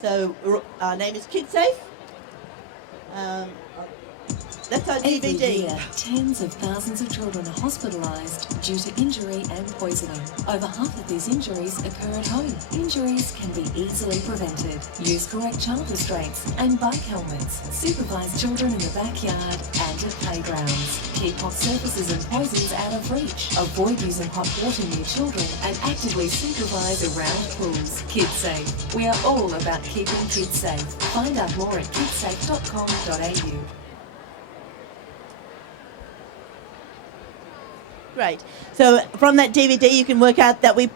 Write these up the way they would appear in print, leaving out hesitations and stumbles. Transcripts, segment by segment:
So our name is Kidsafe. Um, that's our Every DVD. year, tens of thousands of children are hospitalised due to injury and poisoning. Over half of these injuries occur at home. Injuries can be easily prevented. Use correct child restraints and bike helmets. Supervise children in the backyard and at playgrounds. Keep hot surfaces and poisons out of reach. Avoid using hot water near children and actively supervise around pools. Kidsafe. We are all about keeping kids safe. Find out more at kidsafe.com.au. Great. So from that DVD, you can work out that we're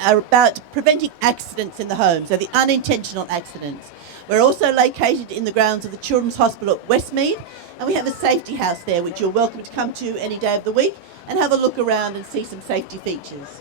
about preventing accidents in the home, so the unintentional accidents. We're also located in the grounds of the Children's Hospital at Westmead, and we have a safety house there, which you're welcome to come to any day of the week and have a look around and see some safety features.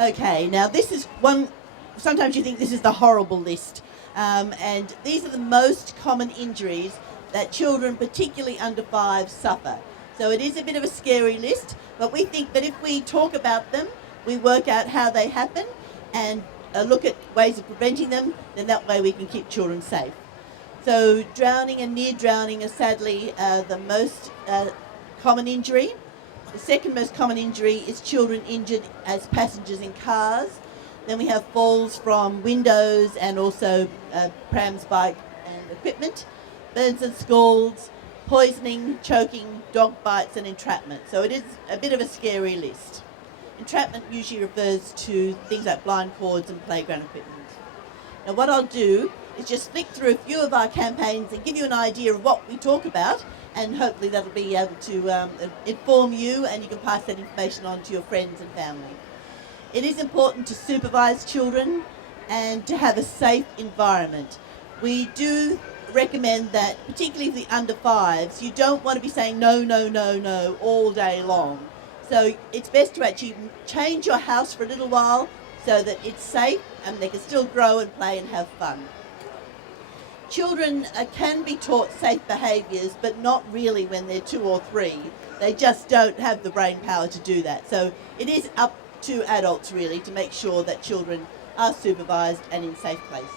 Okay, now this is one, sometimes you think this is the horrible list, and these are the most common injuries that children, particularly under 5, suffer. So it is a bit of a scary list, but we think that if we talk about them, we work out how they happen and look at ways of preventing them, then that way we can keep children safe. So drowning and near drowning are sadly the most common injury. The second most common injury is children injured as passengers in cars. Then we have falls from windows and also prams, bike and equipment, burns and scalds, poisoning, choking, dog bites and entrapment. So it is a bit of a scary list. Entrapment usually refers to things like blind cords and playground equipment. Now what I'll do is just flick through a few of our campaigns and give you an idea of what we talk about, and hopefully that'll be able to inform you and you can pass that information on to your friends and family. It is important to supervise children and to have a safe environment. We do recommend that, particularly for the under 5s, you don't want to be saying no, no, no, no all day long. So it's best to actually change your house for a little while so that it's safe and they can still grow and play and have fun. Children can be taught safe behaviours, but not really when they're 2 or 3. They just don't have the brain power to do that. So it is up to adults really to make sure that children are supervised and in safe places.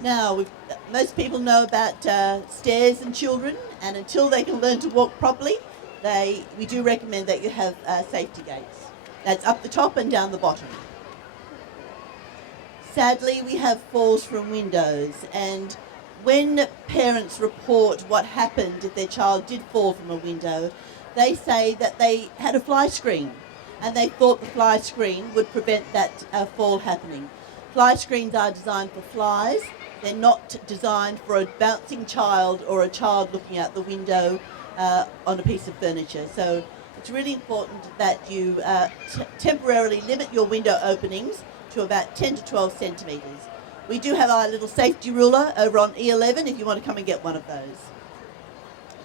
Now, most people know about stairs and children, and until they can learn to walk properly, we do recommend that you have safety gates. That's up the top and down the bottom. Sadly, we have falls from windows, and when parents report what happened if their child did fall from a window, they say that they had a fly screen, and they thought the fly screen would prevent that fall happening. Fly screens are designed for flies. They're not designed for a bouncing child or a child looking out the window on a piece of furniture. So it's really important that you temporarily limit your window openings to about 10 to 12 centimetres. We do have our little safety ruler over on E11 if you want to come and get one of those.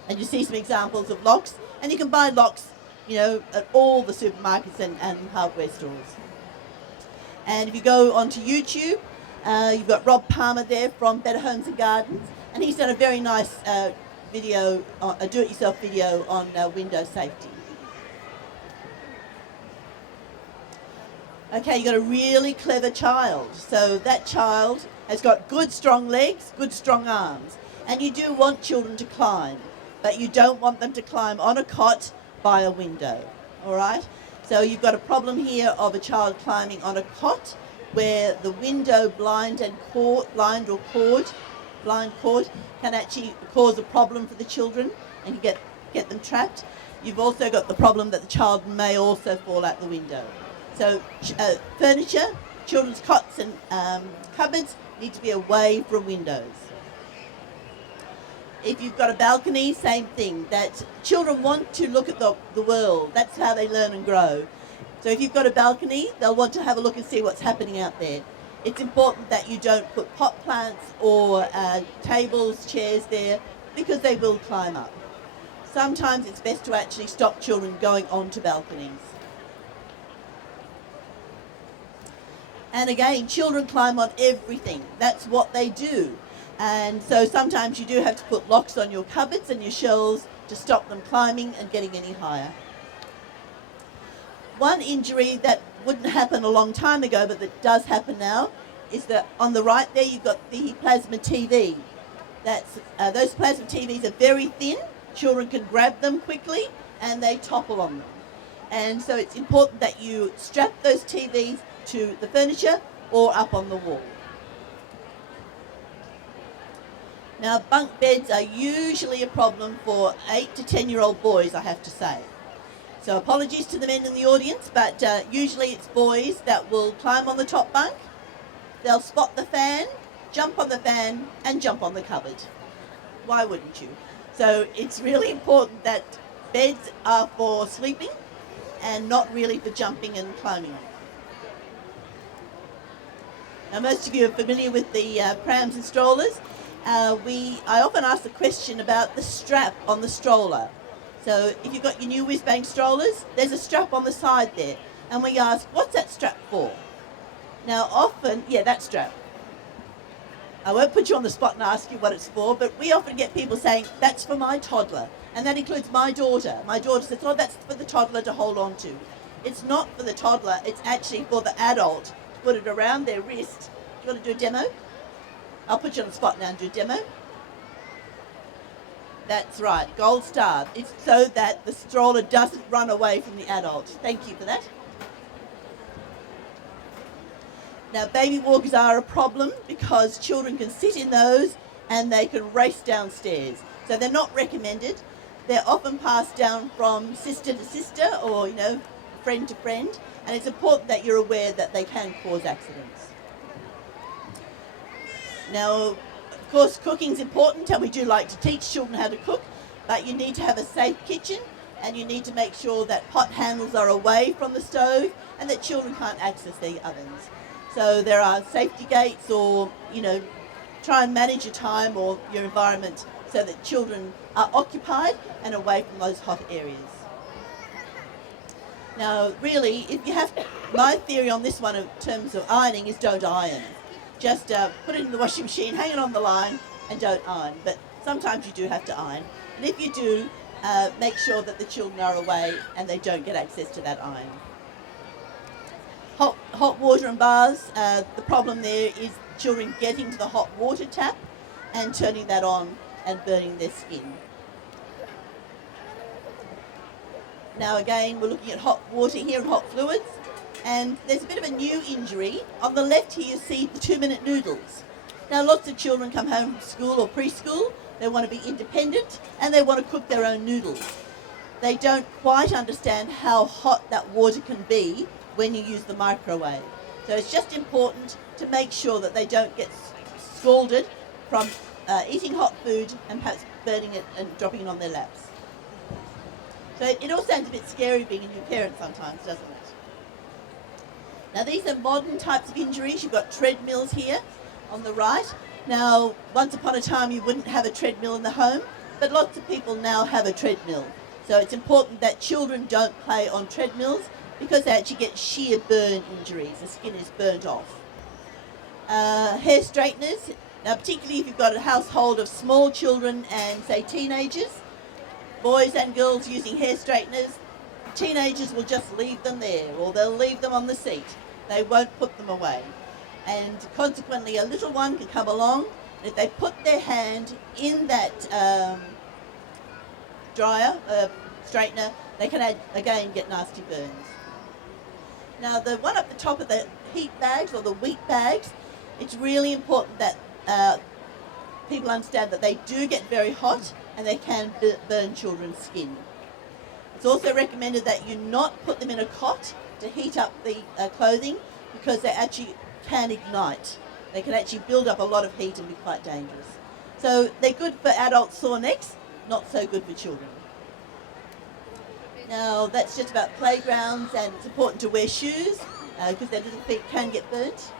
And you see some examples of locks, and you can buy locks, at all the supermarkets and hardware stores. And if you go onto YouTube, you've got Rob Palmer there from Better Homes and Gardens, and he's done a very nice video, a do-it-yourself video on window safety. Okay, you've got a really clever child. So that child has got good strong legs, good strong arms. And you do want children to climb, but you don't want them to climb on a cot by a window, all right? So you've got a problem here of a child climbing on a cot where the window blind cord can actually cause a problem for the children and get them trapped. You've also got the problem that the child may also fall out the window. So furniture, children's cots and cupboards need to be away from windows. If you've got a balcony, same thing, that children want to look at the world. That's how they learn and grow. So if you've got a balcony, they'll want to have a look and see what's happening out there. It's important that you don't put pot plants or tables, chairs there, because they will climb up. Sometimes it's best to actually stop children going onto balconies. And again, children climb on everything. That's what they do. And so sometimes you do have to put locks on your cupboards and your shelves to stop them climbing and getting any higher. One injury that wouldn't happen a long time ago, but that does happen now, is that on the right there you've got the plasma TV. Those plasma TVs are very thin. Children can grab them quickly and they topple on them. And so it's important that you strap those TVs to the furniture or up on the wall. Now, bunk beds are usually a problem for 8 to 10-year-old boys, I have to say. So apologies to the men in the audience, but usually it's boys that will climb on the top bunk. They'll spot the fan, jump on the fan, and jump on the cupboard. Why wouldn't you? So it's really important that beds are for sleeping and not really for jumping and climbing on. Now, most of you are familiar with the prams and strollers. I often ask the question about the strap on the stroller. So if you've got your new whiz-bang strollers, there's a strap on the side there. And we ask, what's that strap for? Now often, that strap. I won't put you on the spot and ask you what it's for, but we often get people saying, that's for my toddler. And that includes my daughter. My daughter says, oh, that's for the toddler to hold on to. It's not for the toddler, it's actually for the adult to put it around their wrist. Do you want to do a demo? I'll put you on the spot now and do a demo. That's right, gold star. It's so that the stroller doesn't run away from the adult. Thank you for that. Now, baby walkers are a problem because children can sit in those and they can race downstairs. So they're not recommended. They're often passed down from sister to sister or, friend to friend. And it's important that you're aware that they can cause accidents. Now, of course, cooking's important, and we do like to teach children how to cook, but you need to have a safe kitchen, and you need to make sure that pot handles are away from the stove and that children can't access the ovens. So there are safety gates, or, try and manage your time or your environment so that children are occupied and away from those hot areas. Now, really, my theory on this one in terms of ironing is don't iron. Just put it in the washing machine, hang it on the line, and don't iron. But sometimes you do have to iron. And if you do, make sure that the children are away and they don't get access to that iron. Hot water and baths, the problem there is children getting to the hot water tap and turning that on and burning their skin. Now again, we're looking at hot water here and hot fluids. And there's a bit of a new injury. On the left here you see the 2-minute noodles. Now lots of children come home from school or preschool, they want to be independent and they want to cook their own noodles. They don't quite understand how hot that water can be when you use the microwave. So it's just important to make sure that they don't get scalded from eating hot food and perhaps burning it and dropping it on their laps. So it all sounds a bit scary being a new parent sometimes, doesn't it? Now these are modern types of injuries. You've got treadmills here on the right. Now, once upon a time you wouldn't have a treadmill in the home, but lots of people now have a treadmill. So it's important that children don't play on treadmills because they actually get shear burn injuries. The skin is burnt off. Hair straighteners. Now, particularly if you've got a household of small children and, say, teenagers, boys and girls using hair straighteners, teenagers will just leave them there or they'll leave them on the seat. They won't put them away. And consequently, a little one can come along, and if they put their hand in that dryer, straightener, they can again get nasty burns. Now the one up the top of the heat bags or the wheat bags, it's really important that people understand that they do get very hot and they can burn children's skin. It's also recommended that you not put them in a cot to heat up the clothing because they actually can ignite. They can actually build up a lot of heat and be quite dangerous. So they're good for adult sore necks, not so good for children. Now that's just about playgrounds, and it's important to wear shoes because their little feet can get burnt.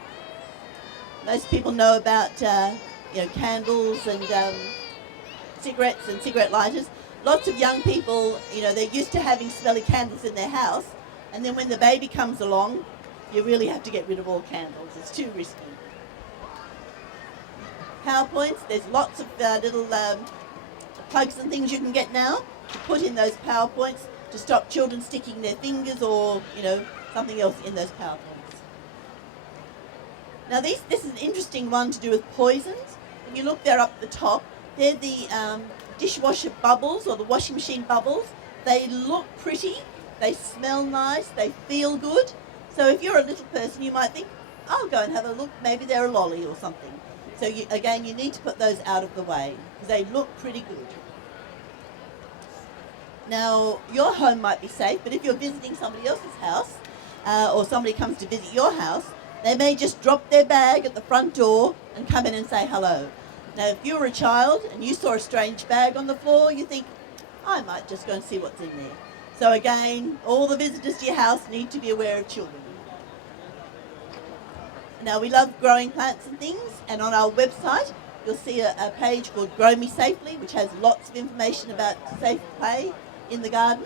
Most people know about candles and cigarettes and cigarette lighters. Lots of young people, they're used to having smelly candles in their house, and then when the baby comes along, you really have to get rid of all candles. It's too risky. PowerPoints, there's lots of little plugs and things you can get now to put in those PowerPoints to stop children sticking their fingers or, something else in those power points. Now this is an interesting one to do with poisons. When you look there up at the top, they're the dishwasher bubbles or the washing machine bubbles. They look pretty, they smell nice, they feel good. So if you're a little person, you might think, I'll go and have a look, maybe they're a lolly or something. So you need to put those out of the way because they look pretty good. Now, your home might be safe, but if you're visiting somebody else's house or somebody comes to visit your house, they may just drop their bag at the front door and come in and say hello. Now, if you were a child and you saw a strange bag on the floor, you think, I might just go and see what's in there. So again, all the visitors to your house need to be aware of children. Now, we love growing plants and things, and on our website, you'll see a page called Grow Me Safely, which has lots of information about safe play in the garden.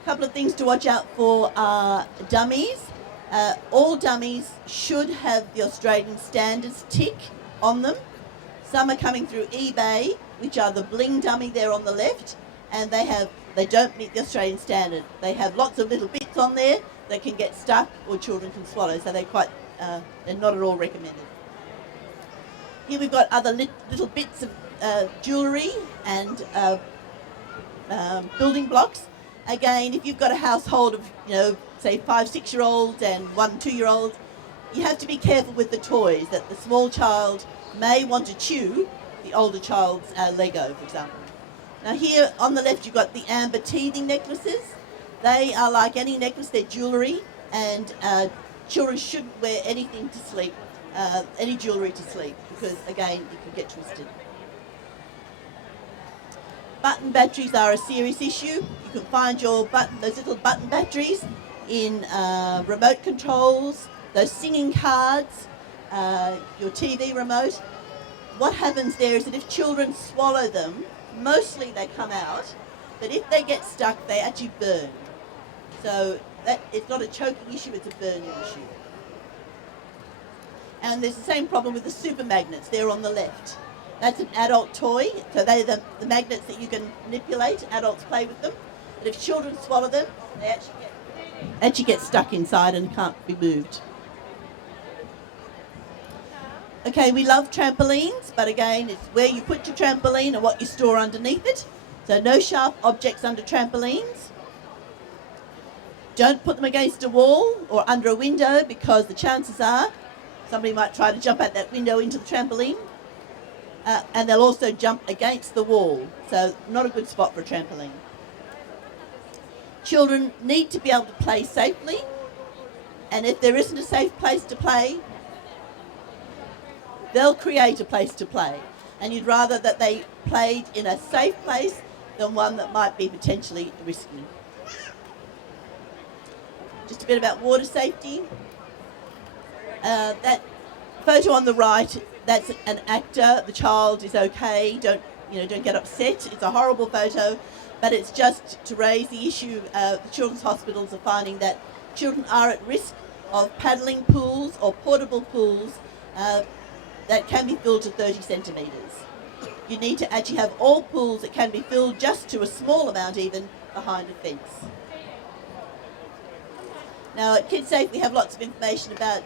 A couple of things to watch out for are dummies. All dummies should have the Australian standards tick on them. Some are coming through eBay, which are the bling dummy there on the left, and they don't meet the Australian standard. They have lots of little bits on there that can get stuck or children can swallow, so they're not at all recommended. Here we've got other little bits of jewellery and building blocks. Again, if you've got a household of, say 5-6-year-olds and 1-2-year-olds, you have to be careful with the toys that the small child may want to chew the older child's Lego, for example. Now here on the left you've got the amber teething necklaces. They are like any necklace, they're jewellery, and children shouldn't wear anything to sleep, any jewellery to sleep, because again, it can get twisted. Button batteries are a serious issue. You can find those little button batteries in remote controls, those singing cards, your TV remote. What happens there is that if children swallow them, mostly they come out, but if they get stuck, they actually burn. So it's not a choking issue, it's a burning issue. And there's the same problem with the super magnets there on the left. That's an adult toy, so they're the magnets that you can manipulate. Adults play with them. But if children swallow them, they actually get stuck inside and can't be moved. Okay, we love trampolines, but again, it's where you put your trampoline and what you store underneath it. So no sharp objects under trampolines. Don't put them against a wall or under a window because the chances are somebody might try to jump out that window into the trampoline. And they'll also jump against the wall, so not a good spot for a trampoline. Children need to be able to play safely, and if there isn't a safe place to play, they'll create a place to play. And you'd rather that they played in a safe place than one that might be potentially risky. Just a bit about water safety. That photo on the right, that's an actor. The child is okay. Don't get upset. It's a horrible photo, but it's just to raise the issue. The children's hospitals are finding that children are at risk of paddling pools or portable pools that can be filled to 30 centimetres. You need to actually have all pools that can be filled just to a small amount even behind a fence. Now at Kidsafe we have lots of information about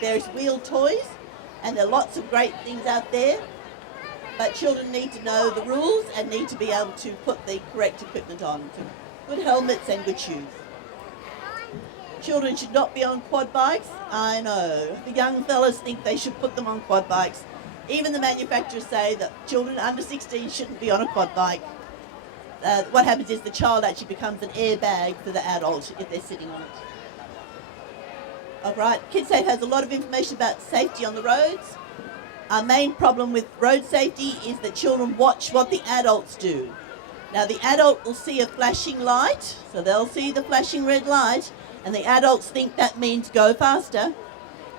various wheeled toys, and there are lots of great things out there, but children need to know the rules and need to be able to put the correct equipment on. So good helmets and good shoes. Children should not be on quad bikes. I know, the young fellas think they should put them on quad bikes. Even the manufacturers say that children under 16 shouldn't be on a quad bike. What happens is the child actually becomes an airbag for the adult if they're sitting on it. Alright, Kidsafe has a lot of information about safety on the roads. Our main problem with road safety is that children watch what the adults do. Now the adult will see a flashing light, so they'll see the flashing red light, and the adults think that means go faster.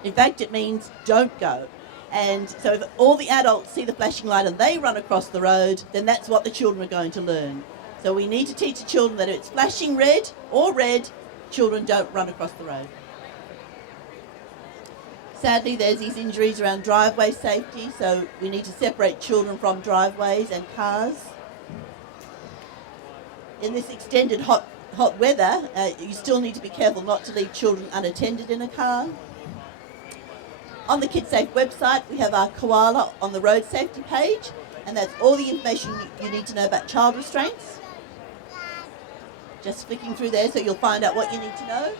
In fact, it means don't go. And so if all the adults see the flashing light and they run across the road, then that's what the children are going to learn. So we need to teach the children that if it's flashing red or red, children don't run across the road. Sadly, there's these injuries around driveway safety, so we need to separate children from driveways and cars. In this extended hot hot weather, you still need to be careful not to leave children unattended in a car. On the Kidsafe website, we have our koala on the road safety page, and that's all the information you need to know about child restraints. Just flicking through there so you'll find out what you need to know.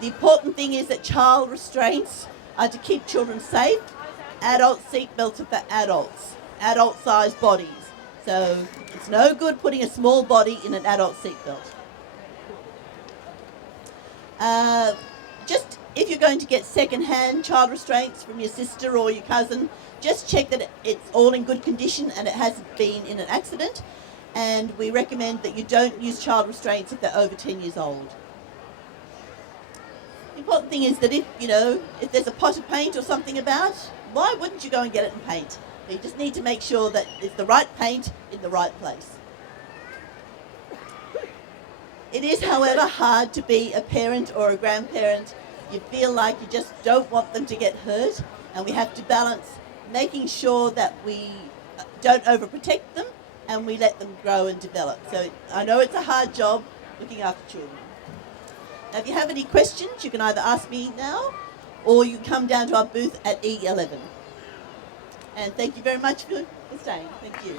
The important thing is that child restraints are to keep children safe. Adult seatbelts are for adults, adult-sized bodies. So it's no good putting a small body in an adult seatbelt. Just if you're going to get second-hand child restraints from your sister or your cousin, just check that it's all in good condition and it hasn't been in an accident. And we recommend that you don't use child restraints if they're over 10 years old. The important thing is that if there's a pot of paint or something about, why wouldn't you go and get it and paint? You just need to make sure that it's the right paint in the right place. It is, however, hard to be a parent or a grandparent. You feel like you just don't want them to get hurt, and we have to balance making sure that we don't overprotect them and we let them grow and develop. So I know it's a hard job looking after children. Now, if you have any questions, you can either ask me now or you can come down to our booth at E11. And thank you very much for staying. Thank you.